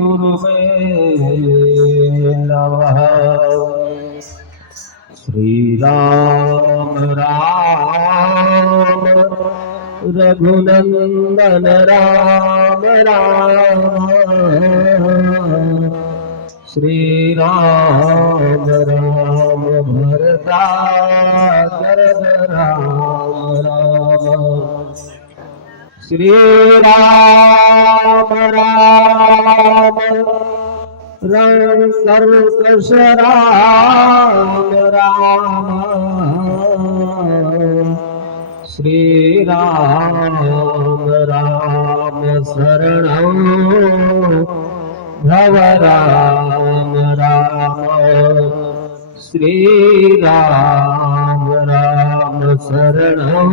गुरुवे नमः। श्री राम राम रघुनंदन राम राम। श्री राम राम भरतार राम राम। श्री राम राम कर्कश राम राम। श्री राम राम शरणं भव राम राम। श्री राम राम शरणं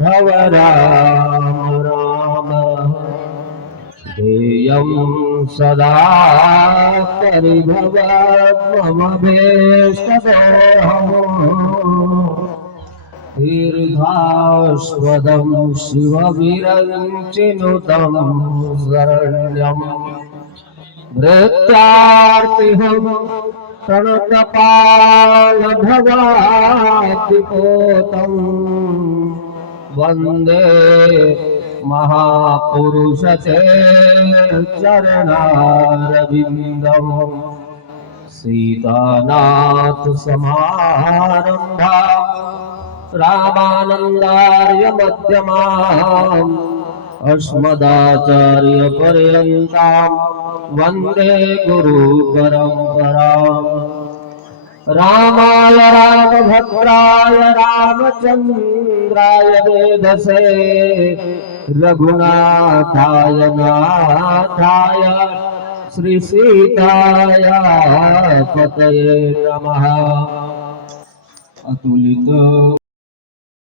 भव राम राम। ध्येयं सदा परिभवमभीष्टदोहम्। तीर्थास्पदं शिवविरञ्चिनुतं शरण्यं। भृत्यार्तिहं प्रणतपालभवातिपोतं। वंदे महापुरुष चरणारविंदम। सीतानाथ समारंभा रामानंदार्य मध्यमाम्। अस्मदाचार्य पर्यन्ताम् वंदे गुरु परंपराम्। रामाय रामभद्राय रामचंद्राय वेधसे। रघुनाथाय नाथाय श्री सीताय पतये नमः। अतुलित